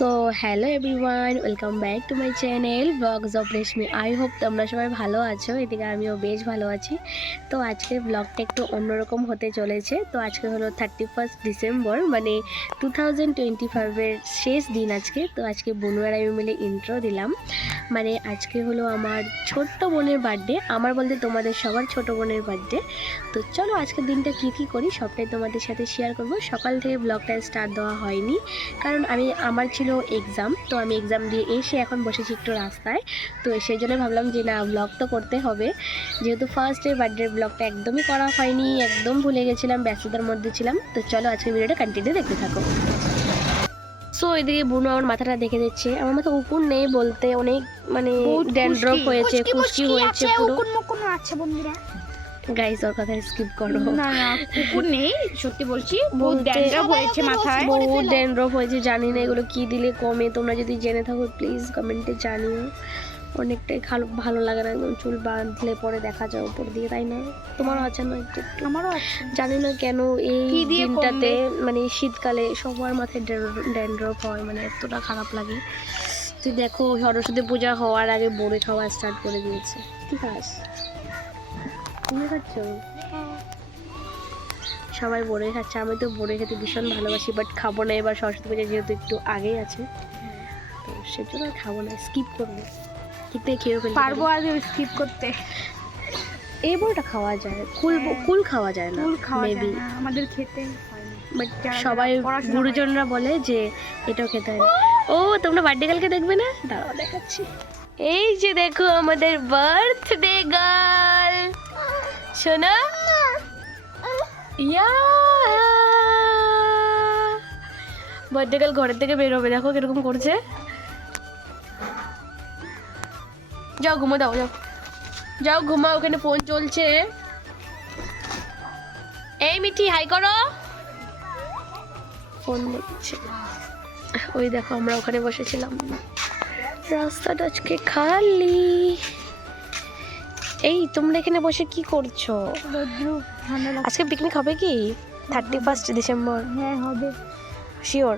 So hello everyone, welcome back to my channel blogs of Reshmi. I hope তোমরা সবাই ভালো আছো, এদিকে আমিও বেশ ভালো আছি। তো আজকের ব্লগটা একটু অন্যরকম হতে চলেছে। তো আজকে হলো 31 ডিসেম্বর, মানে 2025-এর শেষ দিন আজকে। তো আজকে বোনু আর আমি মিলে ইন্ট্রো দিলাম। মানে আজকে হলো আমার ছোট্ট বোনের বার্থডে, আমার বলতে তোমাদের সবার ছোট বোনের বার্থডে। তো চলো আজকের দিনটা কী করি সবটাই তোমাদের সাথে শেয়ার করব। সকাল থেকে ব্লগটা স্টার্ট দেওয়া হয়নি, কারণ আমার ছিল এক্সাম। তো আমি এক্সাম দিয়ে এসে এখন বসেছি একটু রাস্তায়। তো সেই জন্য ভাবলাম যে না, ব্লগ তো করতে হবে, যেহেতু ফার্স্ট ডে বার্থডের ব্লগটা একদমই করা হয়নি, একদম ভুলে গেছিলাম, ব্যস্ততার মধ্যে ছিলাম। তো চলো আজকের ভিডিওটা কন্টিনিউ দেখতে থাকো। সো এদিকে বুনু আমার মাথাটা দেখে দিচ্ছে। আমার মাথা উকুন নেই বলতে, অনেক মানে ড্যান্ড্রফ হয়েছে, খুশকি হয়েছে পুরো। আছে বন্ধুরা, গাইস ওর কথা স্কিপ করো। না না কুকুর নেই, সত্যি বলছি, বহুত ড্যান্ড্রফ হয়েছে মাথায়, বহুত ড্যান্ড্রফ হয়েছে। জানি না এগুলো কি দিলে কমে, তোমরা যদি জেনে থাকো প্লিজ কমেন্টে জানিও। অনেকটাই ভালো লাগে না একদম, চুল বাঁধলে পরে দেখা যায় উপর দিয়ে, তাই না? তোমারও আছে না? একটু আমারও আছে। জানি না কেন এই কি দিয়ে দিনটাতে, মানে শীতকালে সবার মাথায় ড্যান্ড্রফ হয়, মানে এতটা খারাপ লাগে। তুই দেখো সরস্বতী পূজা হওয়ার আগে বড়ে খাওয়া স্টার্ট করে দিয়েছে। কি খাস? তুমি খাচ্ছ? সবাই বড়ে খাচ্ছে, আমি তো বড়ে খেতে ভীষণ ভালোবাসি, বাট খাবো না এবার, সরস্বতী পূজা যেহেতু একটু আগেই আছে, তো সেজন্য খাবো না, স্কিপ করবো। ঠিক থেকে খেয়েও ফেলতে পারবো আর স্কিপ করতে। এই বড়টা খাওয়া যায়, কুল খাওয়া যায় না, ফুল খাওয়া যায় মেবি, না, আমাদের খেতে হয় না। বাট যারা সবাই পড়াশোনা গুরুজনরা বলে যে এটাও খেতে হয়। ও তোমরা বার্থডে কালকে দেখবে না? দাঁড়াও দেখাচ্ছি। এই যে দেখো আমাদের বার্থডে গার্ল সোনা, ইয়া বার্থডে গার্ল ঘরের থেকে বেরোবে, দেখো কিরকম করছে। যাও ঘুমো, দাও যাও যাও ঘুমাও, ওখানে ফোন চলছে। এই মিঠি হাই করো, ফোন দেখছে। ওই দেখো আমরা ওখানে বসেছিলাম, রাস্তাটা আজকে খালি। এই তোমরা এখানে বসে কি করছো? আজকে পিকনিক হবে কি 31 ডিসেম্বর? হ্যাঁ হবে। শিওর?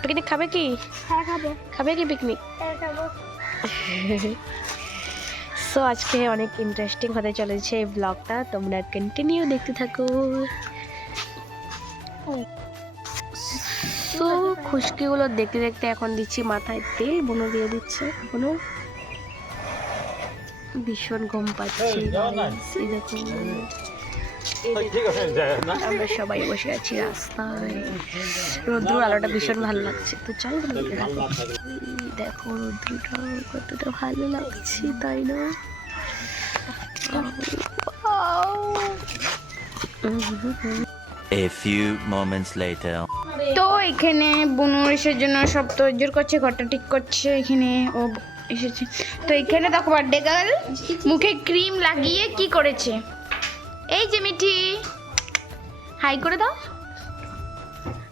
পিকনিক খাবে কি? হ্যাঁ খাবো। খাবে কি পিকনিক? হ্যাঁ খাবো। সো আজকে অনেক ইন্টারেস্টিং হতে চলেছে এই ব্লগটা, তোমরা কন্টিনিউ দেখতে থাকো। সো খুশকিগুলো দেখতে দেখতে এখন দিচ্ছি মাথায় তেল, বুনো দিয়ে দিচ্ছে। বুনো ভীষণ ঘুম পাচ্ছে, এই দেখো আমরা সবাই বসে আছি রাস্তায়, রোদ্রুর আলোটা ভীষণ ভালো লাগছে। তো চল দেখো রোদ্রুটা কতটা ভালো লাগছে, তাই না? A few moments later. তো এখানে বনুরেশের জন্য সব তোড়জোড় করছে, ঘরটা ঠিক করছে। এখানে ও এসেছে, তো এখানে দেখো বার্থডে গার্ল মুখে ক্রিম লাগিয়ে কি করেছে। এই যে মিঠি, হাই করে দাও,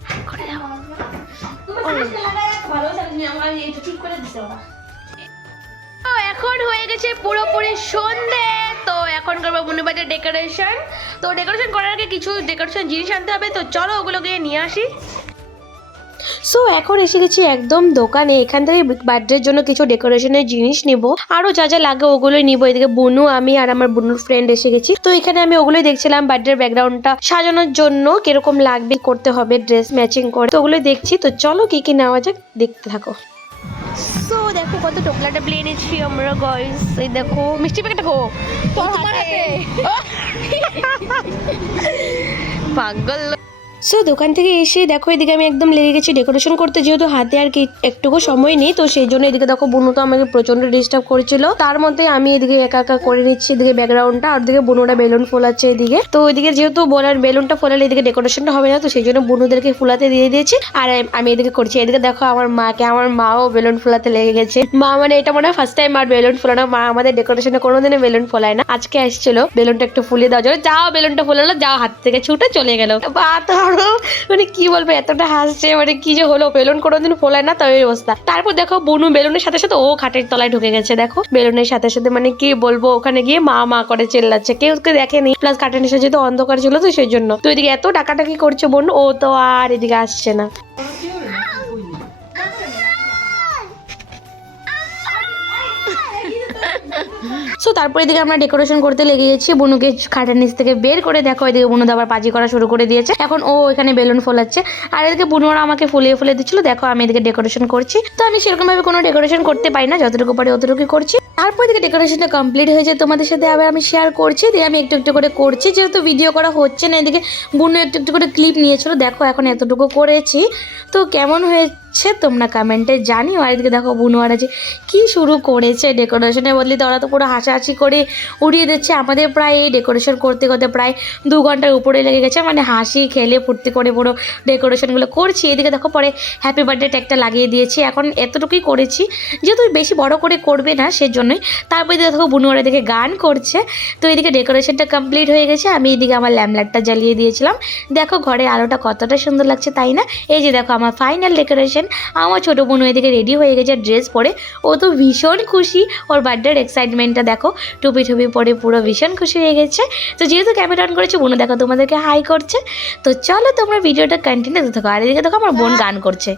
হাই করে দাও। তো এখন হয়ে গেছে পুরোপুরি সন্ধে। তো এখন করবো বুনুবাদের ডেকোরেশন। তো ডেকোরেশন করার আগে কিছু ডেকোরেশন জিনিস আনতে হবে, তো চলো ওগুলো গিয়ে নিয়ে আসি। সো এখন এসে গেছি একদম দোকানে, এখান থেকে বার্থডের জন্য কিছু ডেকোরেশনের জিনিস নিব, আরো যা যা লাগে ওগুলোই নিব। এদিকে বুনু, আমি আর আমার বুনুর ফ্রেন্ড এসে গেছি। তো এখানে আমি ওগুলোই দেখছিলাম, বার্থডের ব্যাকগ্রাউন্ডটা সাজানোর জন্য কিরকম লাগবে, করতে হবে ড্রেস ম্যাচিং করে, তো ওগুলোই দেখছি। তো চলো কি কি নেওয়া যাক, দেখতে থাকো। সো দেখো কত টোপলা টাপলি এনেছি আমরা গাইস। এই দেখো মিষ্টি প্যাকেট, দেখো তোমার হাতে পাগল। সো দোকান থেকে এসে দেখো এদিকে আমি একদম লেগে গেছি ডেকোরেশন করতে, যেহেতু হাতে আর কি একটুকু সময় নেই, তো সেই জন্য এদিকে দেখো বুনু তো আমাকে প্রচন্ড ডিস্টার্ব করেছিল, তার মধ্যে আমি এদিকে একা একা করে নিচ্ছি এদিকে ব্যাকগ্রাউন্ডটা, আর দিকে বুনুরা বেলুন ফোলাচ্ছে এদিকে। তো ওইদিকে যেহেতু বলার বেলুনটা ফোলালে এদিকে ডেকোরেশনটা হবে না, তো সেই জন্য বুনুদেরকে ফুলাতে দিয়ে দিয়েছি, আর আমি এদিকে করছি। এদিকে দেখো আমার মাকে, আমার মাও বেলুন ফোলাতে লেগে গেছে। মা মানে এটা মনে হয় ফার্স্ট টাইম আর বেলুন ফোলানো, মা আমাদের ডেকোরেশনে কোনোদিনও বেলুন ফোলায় না, আজকে আসছিল বেলুনটা একটু ফুলিয়ে দেওয়ার জন্য। যাও বেলুনটা ফোলালো, যাও, হাত থেকে ছুটে চলে গেল। বা ধরো মানে কি বলবো, এতটা হাসছে, মানে কি যে হলো, বেলুন কোনোদিন ফোলায় না, তাই অবস্থা। তারপর দেখো বুনু বেলুনের সাথে সাথে ও খাটের তলায় ঢুকে গেছে, দেখো বেলুনের সাথে সাথে, মানে কি বলবো, ওখানে গিয়ে মা মা করে চেল্লাচ্ছে, কেউ ওকে দেখেনি, প্লাস কাটের নিচে যেহেতু অন্ধকার ছিল, তো সেই জন্য। তো এদিকে এত ডাকাডাকি করছে বোন, ও তো আর এদিকে আসছে না। সো তারপর এদিকে আমরা ডেকোরেশন করতে লেগে গেছি। বুনুকে খাটের নিচ থেকে বের করে দেখো এদিকে বুনু আবার পাজি করা শুরু করে দিয়েছে। এখন ও এখানে বেলুন ফোলাচ্ছে আর এদিকে বুনু ওরা আমাকে ফুলিয়ে দিচ্ছিল। দেখো আমি এদিকে ডেকোরেশন করছি। তো আমি সেরকম ভাবে কোনো ডেকোরেশন করতে পারি না, যতটুকু পারি অতটুকু করছি। তারপর এদিকে ডেকোরেশনটা কমপ্লিট হয়ে যায়, তোমাদের সাথে আবার আমি শেয়ার করছি। দিয়ে আমি একটু একটু করে করছি, যেহেতু ভিডিও করা হচ্ছে না। এদিকে বুনু একটু একটু করে ক্লিপ নিয়েছিল। দেখো এখন এতটুকু করেছি, তো কেমন হয়েছে তোমরা কমেন্টে জানিও। আর এদিকে দেখো বুনু আর আছে কি শুরু করেছে ডেকোরেশনের বদলে, তো ওরা তো পুরো হাসাহাসি করে উড়িয়ে দিচ্ছে। আমাদের প্রায় এই ডেকোরেশন করতে করতে প্রায় 2 ঘন্টার উপরে লেগে গেছে, মানে হাসি খেলে ফুর্তি করে পুরো ডেকোরেশনগুলো করছি। এদিকে দেখো পরে হ্যাপি বার্থডে ট্যাগটা লাগিয়ে দিয়েছি। এখন এতটুকুই করেছি, যেহেতু বেশি বড় করে করবে না সেজন্যই। তারপরে দেখো বুনু আর এদিকে গান করছে। তো এদিকে ডেকোরেশনটা কমপ্লিট হয়ে গেছে। আমি এদিকে আমার ল্যাম্পলাইটটা জ্বালিয়ে দিয়েছিলাম। দেখো ঘরের আলোটা কতটা সুন্দর লাগছে, তাই না? এই যে দেখো আমার ফাইনাল ডেকোরেশন। আমার ছোটো বোন এদিকে রেডি হয়ে গেছে ড্রেস পরে। ও তো ভীষণ খুশি, ওর বার্থডের এক্সাইটমেন্টটা দেখো, টুপি পরে পুরো ভীষণ খুশি হয়ে গেছে। তো যেহেতু ক্যামেরা অন করেছে, বোন দেখো তোমাদেরকে হাই করছে। তো চলো তোমরা ভিডিওটা কন্টিনিউ করতে থাকো। আর এদিকে দেখো আমার বোন গান করছে।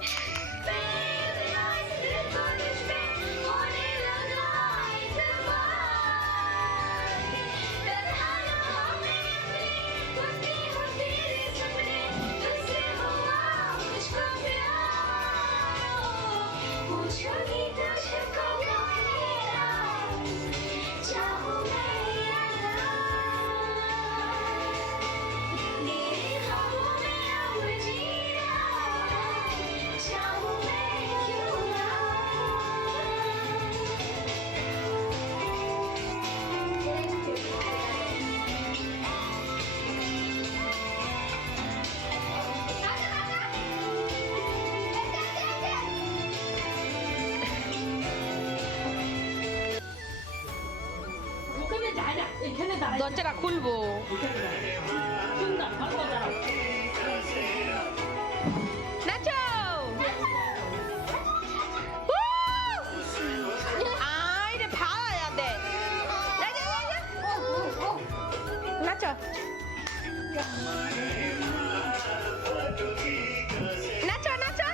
দরজাটা খুলবো। নাচো আইরে ভায়া দে নাচো নাচো নাচো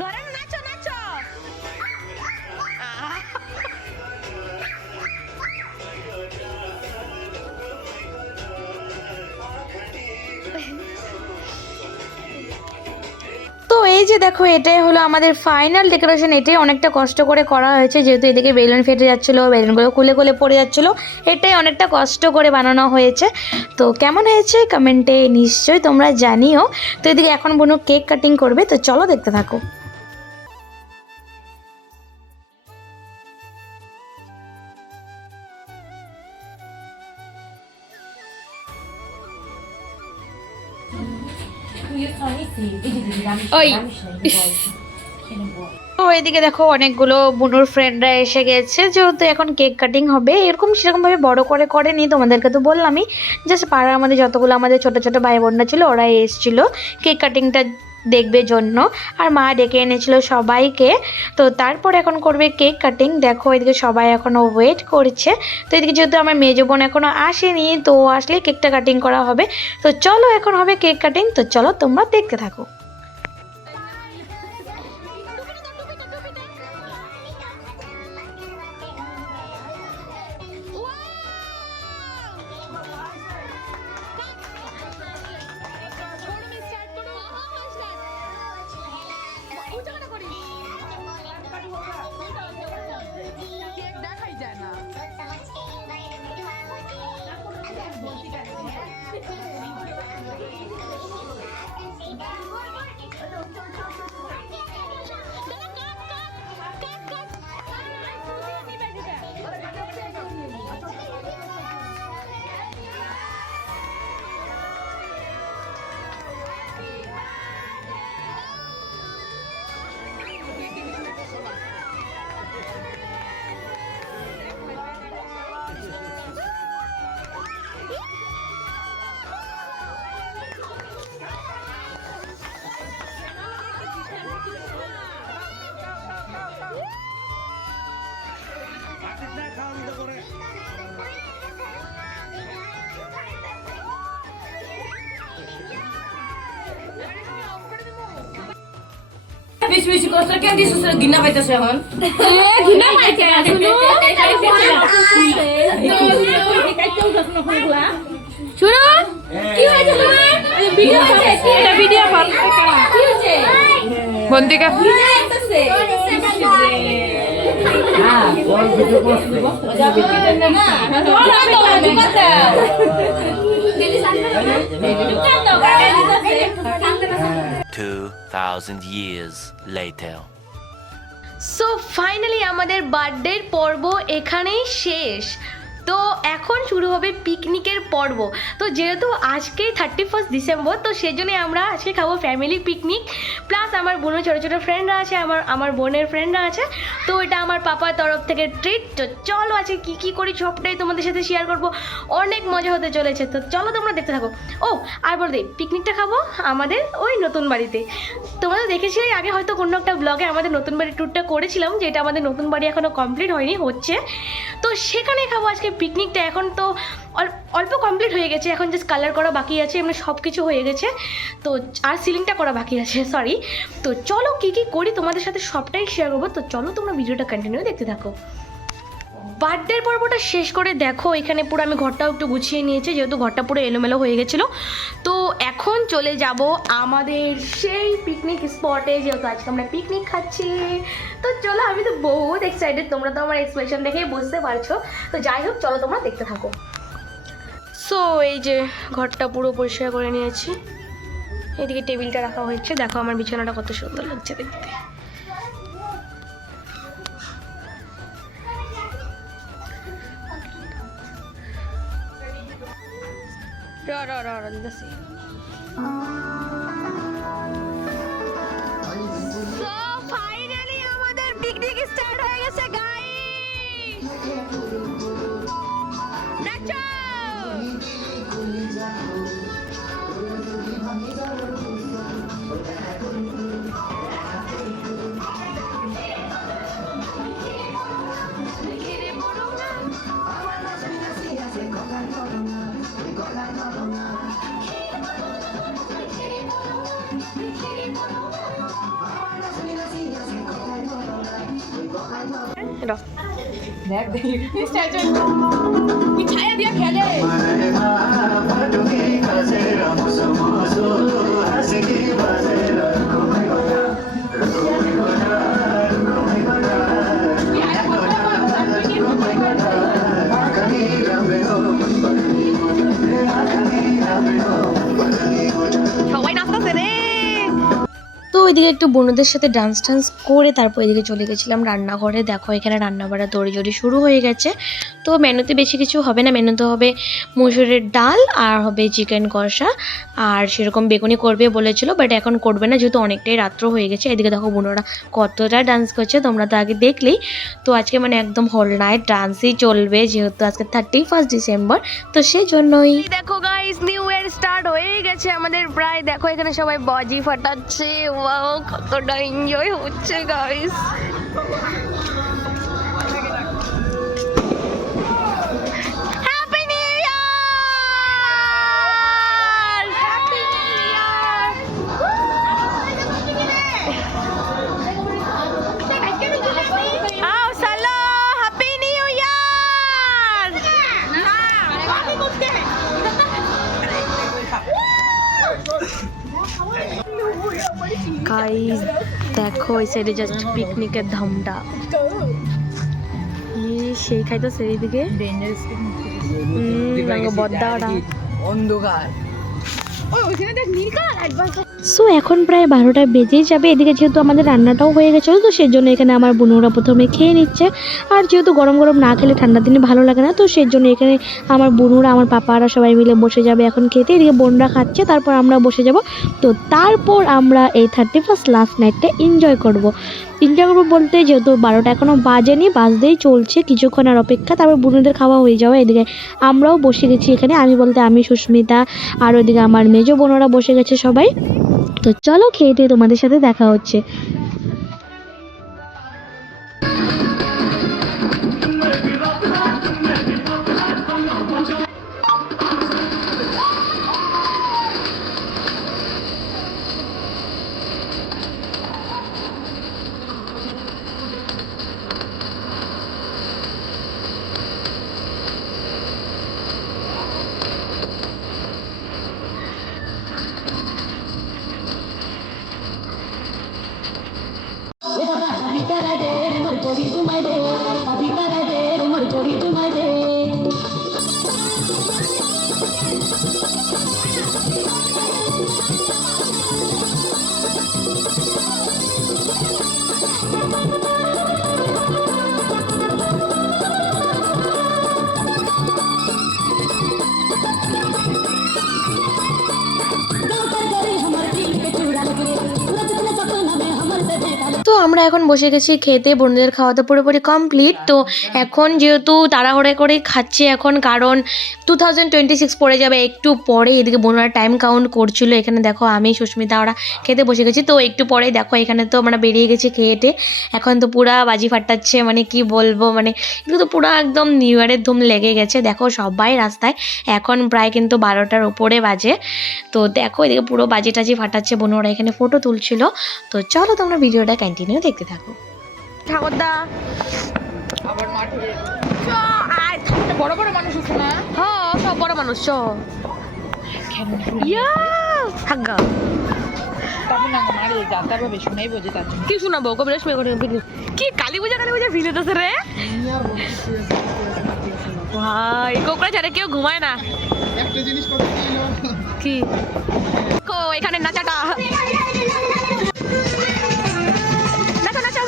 ধরে নাচো নাচো। তো এই যে দেখো এটাই হলো আমাদের ফাইনাল ডেকোরেশন। এটাই অনেকটা কষ্ট করে করা হয়েছে, যেহেতু এদিকে বেলুন ফেটে যাচ্ছিলো, বেলুনগুলো খুলে পড়ে যাচ্ছিলো। এটাই অনেকটা কষ্ট করে বানানো হয়েছে। তো কেমন হয়েছে কমেন্টে নিশ্চয়ই তোমরা জানিও। তো এদিকে এখন বোনু কেক কাটিং করবে, তো চলো দেখতে থাকো। ওই তো এদিকে দেখো অনেকগুলো বুনুর ফ্রেন্ডরা এসে গেছে, যেহেতু এখন কেক কাটিং হবে। এরকম সেরকমভাবে বড় করে করেনি, তোমাদেরকে তো বললামই। জাস্ট পাড়ার মধ্যে যতগুলো আমাদের ছোটো ছোটো ভাই বোনরা ছিল ওরাই এসেছিলো কেক কাটিংটা দেখবে জন্য। আর মা ডেকে এনেছিল সবাইকে। তো তারপর এখন করবে কেক কাটিং। দেখো এদিকে সবাই এখনও ওয়েট করছে। তো এদিকে যেহেতু আমার মেজো বোন এখনও আসেনি, তো আসলে কেকটা কাটিং করা হবে। তো চলো এখন হবে কেক কাটিং। তো চলো তোমরা দেখতে থাকো। বেশি বেশি কষ্ট কেন দিছিস গিনা পাইতেছ এখন ঘৃণা পাইছে শুনো শুনো কি হয়েছে তোমার ভিডিও করছে এটা ভিডিও কল কি হয়েছে বন্দিকা Two 2,000 years later. So finally আমাদের বার্থডের পর্ব এখানেই শেষ। তো এখন শুরু হবে পিকনিকের পর্ব। তো যেহেতু আজকে 31 ডিসেম্বর, তো সেজন্যই আমরা আজকে খাবো ফ্যামিলি পিকনিক। প্লাস আমার বোনের ছোটো ছোটো ফ্রেন্ডরা আছে, আমার বোনের ফ্রেন্ডরা আছে। তো এটা আমার পাপার তরফ থেকে ট্রিট। তো চলো আজকে কী কী করি সবটাই তোমাদের সাথে শেয়ার করব। অনেক মজা হতে চলেছে, তো চলো তোমরা দেখতে থাকো। ও আর বলতে পিকনিকটা খাবো আমাদের ওই নতুন বাড়িতে। তোমরা দেখেছিলে আগে হয়তো কোনো একটা ব্লগে আমাদের নতুন বাড়ির ট্যুরটা করেছিলাম, যে এটা আমাদের নতুন বাড়ি এখনও কমপ্লিট হয়নি, হচ্ছে। তো সেখানে খাবো আজকে পিকনিকটা। এখন তো অল্প কমপ্লিট হয়ে গেছে, এখন জাস্ট কালার করা বাকি আছে, এমনি সব কিছু হয়ে গেছে। তো আর সিলিংটা করা বাকি আছে, সরি। তো চলো কী কী করি তোমাদের সাথে সবটাই শেয়ার করবো। তো চলো তোমরা ভিডিওটা কন্টিনিউ দেখতে থাকো। বার্থডের পর্বটা শেষ করে দেখো এখানে পুরো আমি ঘরটাও একটু গুছিয়ে নিয়েছি, যেহেতু ঘরটা পুরো এলোমেলো হয়ে গেছিলো। তো এখন চলে যাব আমাদের সেই পিকনিক স্পটে, যেহেতু আজকে আমরা পিকনিক খাচ্ছি। তো চলো, আমি তো বহুত এক্সাইটেড, তোমরা তো আমার এক্সপ্রেশন দেখেই বুঝতে পারছো। তো যাই হোক, চলো তোমরা দেখতে থাকো। সো এই যে ঘরটা পুরো পরিষ্কার করে নিয়েছি, এদিকে টেবিলটা রাখা হয়েছে, দেখো আমার বিছানাটা কত সুন্দর লাগছে দেখতে। দিতেছি। সো ফাইনালি আমাদের পিকনিক স্টার্ট হয়ে গেছে গাইস। নাচো। ছায়া দিয়া খেলে। সবাই নাচতেছে রে। তো ওইদিকে একটু বন্ধুদের সাথে ডান্স করে তারপর এদিকে চলে গেছিলাম রান্নাঘরে। দেখো এখানে রান্না বাড়া দড়ি শুরু হয়ে গেছে। তো মেনুতে বেশি কিছু হবে না, মেনুতে হবে মসুরের ডাল আর হবে চিকেন কষা, আর সেরকম বেগুনি করবে বলেছিল, বাট এখন করবে না যেহেতু অনেকটাই রাত্র হয়ে গেছে। এদিকে দেখো বোনরা কতটা ডান্স করছে, তোমরা তো আগে দেখলেই। তো আজকে মানে একদম হোল নাইট ডান্সই চলবে, যেহেতু আজকে 31 ডিসেম্বর, তো সেই জন্যই। দেখো গাইস, নিউ ইয়ার স্টার্ট হয়ে গেছে আমাদের প্রায়। দেখো এখানে সবাই বাজি ফাটাচ্ছে, ওয়াও কতটা এনজয় হচ্ছে guys. Happy new year, happy new year. আও সালো, হ্যাপি নিউ ইয়ার। গাইস দেখো এই সাইডে জাস্ট পিকনিকের ধামটা, সেই খাইতেছে এইদিকে বদ্দাটা অন্ধকার। সো এখন প্রায় 12টা বেজেই যাবে। এদিকে যেহেতু আমাদের রান্নাটাও হয়ে গেছিলো, তো সেই জন্য এখানে আমার বোনরা প্রথমে খেয়ে নিচ্ছে। আর যেহেতু গরম গরম না খেলে ঠান্ডার দিনে ভালো লাগে না, তো সেই জন্য এখানে আমার বোনরা আমার পাপারা সবাই মিলে বসে যাবে এখন খেতে। এদিকে বোনরা খাচ্ছে, তারপর আমরা বসে যাব। তো তারপর আমরা এই 31 লাস্ট নাইটটা এনজয় করবো বলতে, যেহেতু 12টা এখনও বাজেনি, বাজতেই চলছে, কিছুক্ষণ আর অপেক্ষা, তারপর বোনদের খাওয়া হয়ে যাবে। এদিকে আমরাও বসে গেছি এখানে, আমি সুস্মিতা আর ওইদিকে আমার মেজো বোনরা বসে গেছে সবাই। তো চলো খেয়ে দিয়ে তোমাদের সাথে দেখা হচ্ছে। তো আমরা এখন বসে গেছি খেতে, বোনদের খাওয়া তো পুরোপুরি কমপ্লিট। তো এখন যেহেতু তাড়াহুড়ো করে খাচ্ছি এখন, কারণ 2026 পড়ে যাবে একটু পরে। এদিকে বোনরা টাইম কাউন্ট করছিল। এখানে দেখো আমি সুস্মিতা ওরা খেতে বসে গেছি। তো একটু পরে দেখো এখানে তো আমরা বেরিয়ে গেছি খেয়েটে। এখন তো পুরা বাজি ফাটাচ্ছে, মানে কি বলবো, মানে এগুলো তো পুরো একদম নিউ ইয়ারের ধুম লেগে গেছে। দেখো সবাই রাস্তায়, এখন প্রায় কিন্তু 12টার উপরে বাজে। তো দেখো এদিকে পুরো বাজি টাজি ফাটাচ্ছে, বোনরা এখানে ফটো তুলছিল। তো চলো তোমরা ভিডিওটা কন্টিনিউ দেখতে থাকো। ঠাকুরদা আবার মাঠে বড় বড় মানুষ আছে না? হ্যাঁ সব বড় মানুষ চ ইয়া থাকা তবে না মারে যাতা ভাবে শুনাই বোঝে তার জন্য কি শোনাবো কবে রেশমি করে কি কালী পূজা ফিল হতেছে রে ভাই কোকড়া ছাড়ে কেউ ঘুমায় না। একটা জিনিস কথা কি কো এখানে নাচাটা নাচো নাচো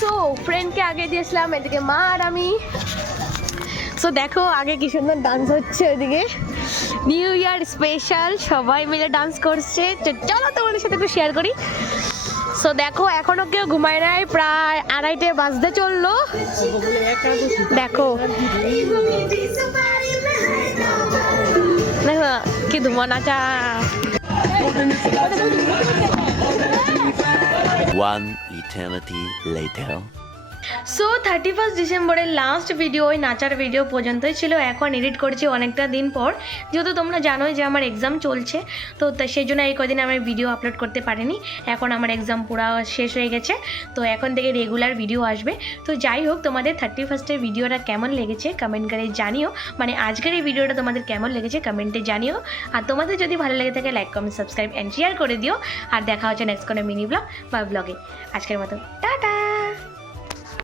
সো ফ্রেন্ডকে আগে দিয়েছিলাম, এদিকে মা আর আমি। সো দেখো আগে কি সুন্দর ডান্স হচ্ছে, ওইদিকে নিউ ইয়ার স্পেশাল সবাই মিলে ডান্স করছে। তো চলো তোমাদের সাথে একটু শেয়ার করি। সো দেখো এখনো কেউ ঘুমায় নাই, প্রায় 2:30 বাজতে চললো। দেখো দেখো কি ধুমা নাচা। One eternity later. সো 31 ডিসেম্বরের লাস্ট ভিডিও, ওই নাচার ভিডিও পর্যন্তই ছিল। এখন এডিট করছি অনেকটা দিন পর, যেহেতু তোমরা জানোই যে আমার এক্সাম চলছে। তো সেই জন্য এই কদিন আমি ভিডিও আপলোড করতে পারিনি। এখন আমার এক্সাম পুরো শেষ হয়ে গেছে, তো এখন থেকে রেগুলার ভিডিও আসবে। তো যাই হোক, তোমাদের 31st ভিডিওটা কেমন লেগেছে কমেন্ট করে জানিও, মানে আজকের এই ভিডিওটা তোমাদের কেমন লেগেছে কমেন্টে জানিও। আর তোমাদের যদি ভালো লেগে থাকে like comment subscribe and share করে দিও। আর দেখা হচ্ছে নেক্সট কোনো মিনি ব্লগ বা ব্লগে। আজকের মতো টাটা।